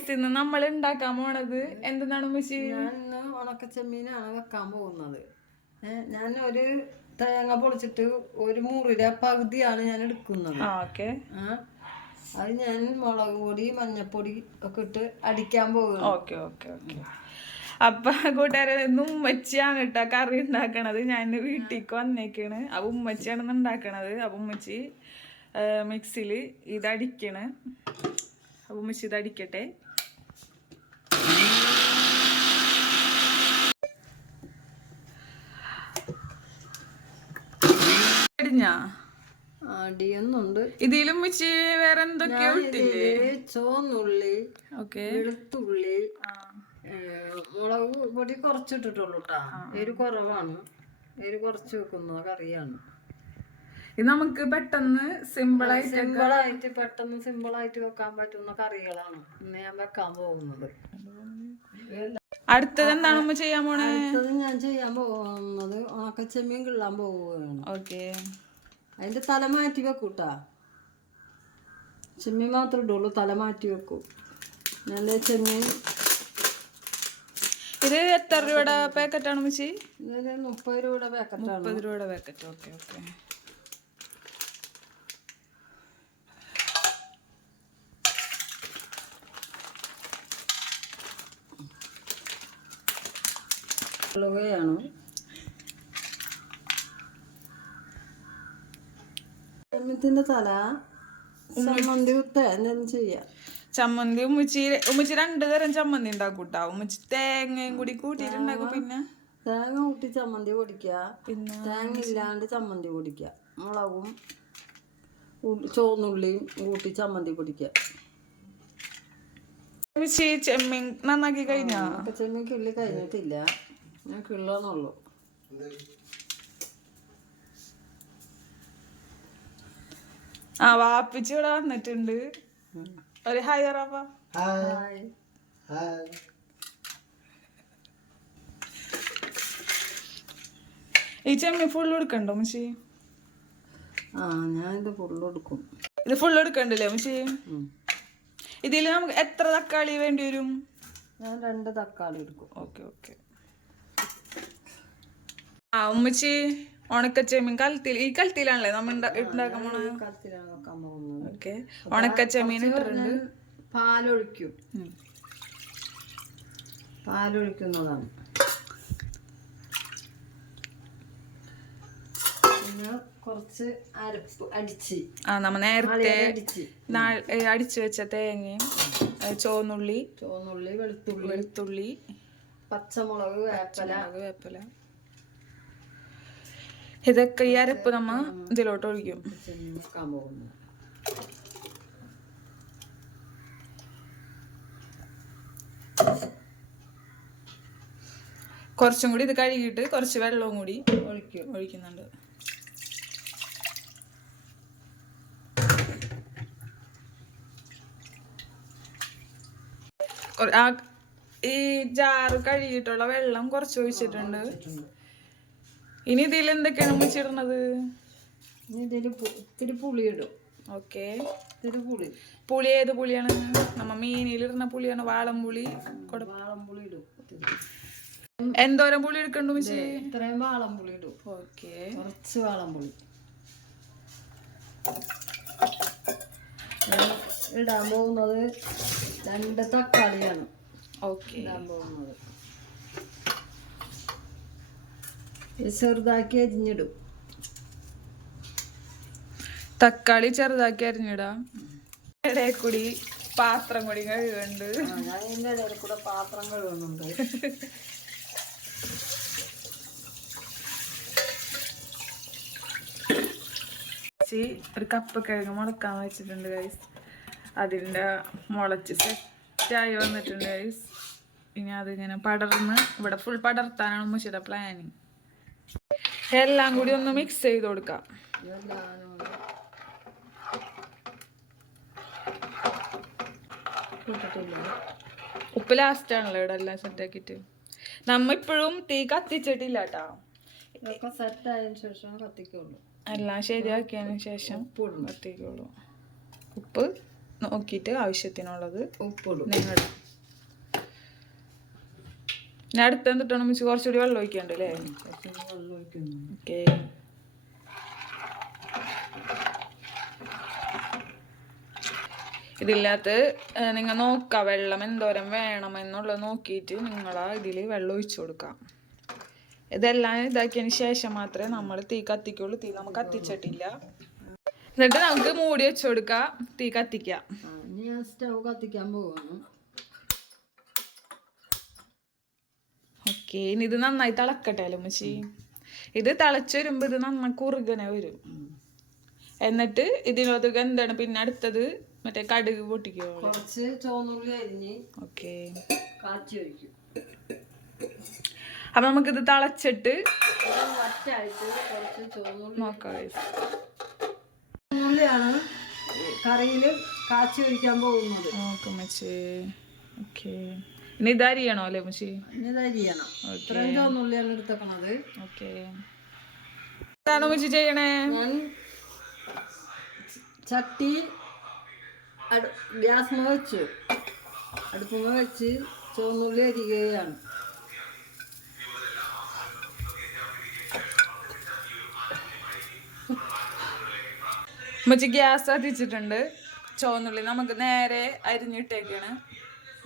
Guys ഇന്ന് നമ്മൾ ഉണ്ടാക്കാൻ പോണത് എന്താണ് ഉമ്മച്ചി? ഞാൻ ഇന്ന് ഉണക്കച്ചെമ്മീനാണ് വെക്കാൻ പോകുന്നത്. ഞാൻ ഒരു തേങ്ങ പൊളിച്ചിട്ട് ഒരു മുറിയുടെ പകുതിയാണ് ഞാൻ എടുക്കുന്നത്. അത് ഞാൻ മുളക് പൊടി മഞ്ഞപ്പൊടി ഒക്കെ ഇട്ട് അടിക്കാൻ പോകുന്നു. Okay okay okay. അപ്പൊ കൂട്ടുകാരെ ഇന്ന് ഉമ്മച്ചിയാണ് കേട്ടോ കറി ഉണ്ടാക്കണത്. ഞാൻ വീട്ടിലേക്ക് വന്നേക്കാണ്. അപ്പൊ ഉമ്മച്ചിയാണ് ഉണ്ടാക്കണത്. അപ്പൊ ഉമ്മച്ചി മിക്സിയിൽ ഇതടിക്കണ്. അപ്പൊ ഉമ്മച്ചി ഇതടിക്കട്ടെ. അടിയൊന്നുണ്ട്. ഇതിലും വെച്ച് വേറെ എന്തൊക്കെയോ ചുവന്നുള്ളി, വെളുത്തുള്ളി, മുളക് പൊടി കുറച്ചിട്ടിട്ടുള്ളൂ കേട്ടാ. എരി കുറവാണ്, എരി കുറച്ച് വെക്കുന്ന കറിയാണ്. ഇത് നമുക്ക് പെട്ടെന്ന് സിമ്പിളായിട്ട് വെക്കാൻ പറ്റുന്ന കറികളാണ് ഇന്ന് ഞാൻ വെക്കാൻ പോകുന്നത്. അടുത്തത് എന്താണ് ചെയ്യാൻ പോണേ? അടുത്തത് ഞാൻ ചെയ്യാൻ പോകുന്നത് ഉണക്കച്ചെമ്മീൻ കിള്ളാൻ പോവുകയാണ്. ഓക്കെ. അതിന്റെ തല മാറ്റി വെക്കൂട്ടാ. ചെമ്മീൻ മാത്രമേ ഇടുള്ളൂ, തല മാറ്റി വെക്കും. നല്ല ചെമ്മീൻ. ഇത് എത്ര രൂപയുടെ പാക്കറ്റാണ് മിച്ചി? ഇതൊരു 30 രൂപയുടെ പാക്കറ്റാണ്. 30 രൂപയുടെ പാക്കറ്റ്. Okay okay. ാണ് ചെമ്മീന്റെ തല ചമ്മന്തി എന്തെങ്കിലും ചെയ്യാം. ചമ്മന്തി ഉമ്മച്ചി 2 തരം ചമ്മന്തി ഉണ്ടാക്കൂട്ടാ. ഉമ്മച്ചി തേങ്ങയും കൂടി കൂട്ടിയിട്ടുണ്ടാക്കും. പിന്നെ തേങ്ങ കൂട്ടി ചമ്മന്തി പൊടിക്കുക, പിന്നെ തേങ്ങ ഇല്ലാണ്ട് ചമ്മന്തി പൊടിക്കുക. മുളകും ചുവന്നുള്ളിയും കൂട്ടി ചമ്മന്തി പൊടിക്കുക. ചെമ്മീൻ നന്നാക്കി കഴിഞ്ഞാ? ചെമ്മീൻ കിള്ളി കഴിഞ്ഞിട്ടില്ല, ഞാൻ കിള്ളാന്നുള്ളൂ. വാപ്പിച്ച് ഇവിടെ വന്നിട്ടുണ്ട്. ഒരു ഹായ് പറ. ഈ ചെമ്മീൻ ഫുള്ള് എടുക്കണ്ടോ മുച്ചി? ഞാൻ ഇത് ഫുള്ള് എടുക്കും. ഇത് ഫുള്ള് എടുക്കണ്ടല്ലേ മുച്ചി? ഇതിൽ നമുക്ക് എത്ര തക്കാളി വേണ്ടി വരും? ഞാൻ 2 തക്കാളി എടുക്കും. Okay okay. ഉമ്മച്ചി ഉണക്കച്ചെമ്മീൻ ഈ കലത്തിലാണല്ലേ നമ്മൾ ഉണ്ടാക്കാൻ പോകുന്നത്? ഓക്കെ. ഉണക്കച്ചെമ്മീൻ ഇട്ടിട്ടുണ്ട്. പാലൊഴിക്കുന്നതാണ്. പിന്നെ കുറച്ച് അരപ്പ് അടിച്ച് നമ്മ നേരത്തെ അടിച്ചു വെച്ച തേങ്ങയും ചുവന്നുള്ളി, വെളുത്തുള്ളി, പച്ചമുളക്, വേപ്പില ഇതൊക്കെ ഈ അരപ്പ് നമ്മ ഇതിലോട്ട് ഒഴിക്കും. കുറച്ചും കൂടി ഇത് കഴുകിയിട്ട് കുറച്ച് വെള്ളവും കൂടി ഒഴിക്കുന്നുണ്ട്. ഈ ജാറ് കഴുകിയിട്ടുള്ള വെള്ളം കുറച്ച് ഒഴിച്ചിട്ടുണ്ട്. ഇനി ഇതിൽ എന്തൊക്കെയാണ് മുച്ചിടുന്നത്? ഇത്തിരി പുളി ഇടും. ഓക്കെ. പുളി ഏത് പുളിയാണ്? നമ്മ മീനിലിടുന്ന പുളിയാണ് വാളംപുളി. വാളംപുളി ഇടും. എന്തോരം പുളി എടുക്കണ്ടു മിച്ചി? ഇത്രയും വാളംപുളി ഇടും. ഓക്കെ. കുറച്ച് വാളംപുളി ഇടാൻ പോകുന്നത്. 2 തക്കാളിയാണ് ഇടാൻ പോകുന്നത്. ചെറുതാക്കി അരിഞ്ഞിടും. തക്കാളി ചെറുതാക്കി അരിഞ്ഞിടാം. ഇടയിൽ കൂടി പാത്രം കൂടി കഴുകുന്നുണ്ട്. ഞാൻ ഇതിൻ്റെ ഇടയിൽ കൂടെ പാത്രം കഴുകുന്നുണ്ട്. ഒരു കപ്പ് കിഴങ്ങ് മുളക്കാൻ വെച്ചിട്ടുണ്ട് ഗൈസ്. അതിൻ്റെ മുളച്ച് സെറ്റായി വന്നിട്ടുണ്ട് ഗൈസ്. ഇനി അതിങ്ങനെ പടർന്ന് ഇവിടെ ഫുൾ പടർത്താനാണ് ഉമ്മച്ചിയുടെ പ്ലാനിങ്. എല്ലാം കൂടി ഒന്ന് മിക്സ് ചെയ്ത് കൊടുക്കാം. ഉപ്പ് ലാസ്റ്റ് ആണല്ലോ ഇവിടെ എല്ലാം സെറ്റാക്കിയിട്ട്. നമ്മ ഇപ്പോഴും തീ കത്തിച്ചിട്ടില്ല കേട്ടോ. സെറ്റായതിനു ശേഷം കത്തിക്കുള്ളൂ. എല്ലാം ശരിയാക്കിയതിന് ശേഷം കത്തിക്കുള്ളൂ. ഉപ്പ് നോക്കിയിട്ട് ആവശ്യത്തിനുള്ളത് ഉപ്പിടും. നിങ്ങൾ ഞാൻ അടുത്ത് എന്നിട്ടാണ് മിച്ച് കുറച്ചുകൂടി വെള്ളം ഒഴിക്കണ്ട് അല്ലേ? ഓക്കെ. ഇതില്ലാത്ത നിങ്ങൾ നോക്കാം വെള്ളം എന്തോരം വേണമെന്നുള്ളത് നോക്കിയിട്ട് നിങ്ങളാ ഇതിൽ വെള്ളം ഒഴിച്ചു കൊടുക്കാം. ഇതെല്ലാം ഇതാക്കിയതിന് ശേഷം മാത്രമേ നമ്മൾ തീ കത്തിക്കുള്ളൂ. തീ നമുക്ക് കത്തിച്ചിട്ടില്ല. എന്നിട്ട് നമുക്ക് മൂടി വെച്ചു കൊടുക്കാം, തീ കത്തിക്കാം. സ്റ്റവ് കത്തിക്കാൻ പോകുന്നു. ഓക്കെ. ഇനി ഇത് നന്നായി തിളക്കട്ടെ അല്ലേ ഉമ്മച്ചി? ഇത് തിളച്ച് വരുമ്പോ ഇത് നന്നായി കുറുകനെ വരും. എന്നിട്ട് ഇതിനകത്ത് എന്താണ് പിന്നെ അടുത്തത്? മറ്റേ കടുക് പൊട്ടിക്കോ? കുറച്ച് ചുവന്നുള്ളി അരിഞ്ഞ് ഓക്കെ കാച്ചി ഒഴിക്കും. അപ്പൊ നമുക്കിത് തിളച്ചിട്ട് കുറച്ച് നോക്കാം. ചുവന്നുള്ളിയാണ് കറിയിൽ കാച്ചി ഒഴിക്കാൻ പോകുന്നത്. ഓക്കെ. ഇനി ഇതരിയണോ അല്ലേ മുച്ചി? ഇതരിയണം. ഇത്രയും ചുവന്നുള്ളിയാണ് എടുത്തേക്കണത്. ഓക്കെ. എന്താണ് മുച്ചി ചെയ്യണേ? ഞാൻ ചട്ടി ഗ്യാസ്മ വെച്ചു, അടുപ്പുമ വെച്ച് ചുവന്നുള്ളി അരിയുകയാണ്. മുച്ചി ഗ്യാസ് കത്തിച്ചിട്ടുണ്ട്. ചുവന്നുള്ളി നമുക്ക് നേരെ അരിഞ്ഞിട്ടേക്കാണ്.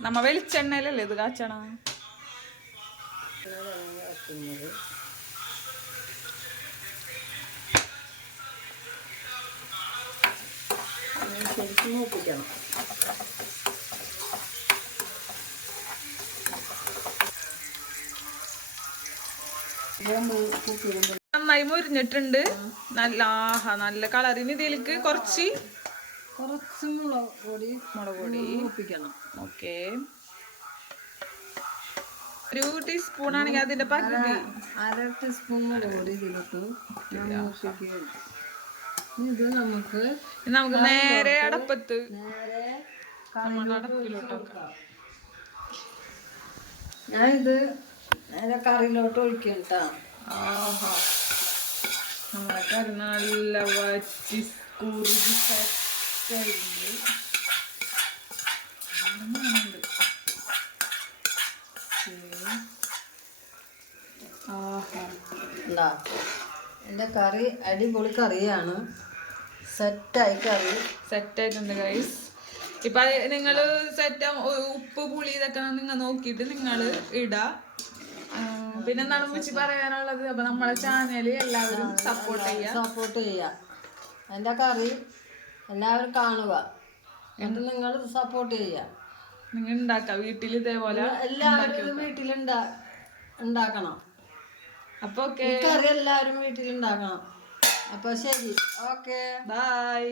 നമ്മ വെളിച്ചെണ്ണയിലല്ലേ ഇത് കാച്ചണ? ശരിക്കും മൂപ്പിക്കണം. നന്നായി മുരിഞ്ഞിട്ടുണ്ട്. നല്ല നല്ല കളറിന് ഇതിലേക്ക് കുറച്ച് മുളക് പൊടി മൂപ്പിക്കണം. ഓക്കെ. ഒരു ടീസ്പൂൺ ആണെങ്കിൽ അതിന്റെ പകുതി 1/2 ടീസ്പൂൺ മുളക് പൊടി ഇതിലിട്ടു. ഇത് നമുക്ക് നേരെ അടപ്പത്ത് ഞാനിത് നേരെ കറിയിലോട്ട് ഒഴിക്കും കേട്ടോ. നമ്മളെ കറി നല്ല വറ്റി കുറുകി എൻ്റെ കറി അടിപൊളി കറിയാണ്. സെറ്റായിട്ടുണ്ട് ഗൈസ്. ഇപ്പൊ നിങ്ങൾ സെറ്റ് ഉപ്പ് പുളി ഇതൊക്കെ നിങ്ങൾ നോക്കിയിട്ട് നിങ്ങൾ ഇടാ. പിന്നെ എന്താണ് മുച്ചി പറയാനുള്ളത്? അപ്പൊ നമ്മളെ ചാനൽ എല്ലാവരും സപ്പോർട്ട് ചെയ്യാ. എൻ്റെ കറി എല്ലാവരും കാണുക, എന്നിട്ട് നിങ്ങൾ സപ്പോർട്ട് ചെയ്യുക. നിങ്ങൾ ഉണ്ടാക്കാം വീട്ടിൽ ഇതേപോലെ. എല്ലാവരും വീട്ടിലുണ്ടാക്കണം. അപ്പൊ കറി എല്ലാവരും വീട്ടിലുണ്ടാക്കണം. അപ്പൊ ശരി, ഓക്കെ, ബൈ.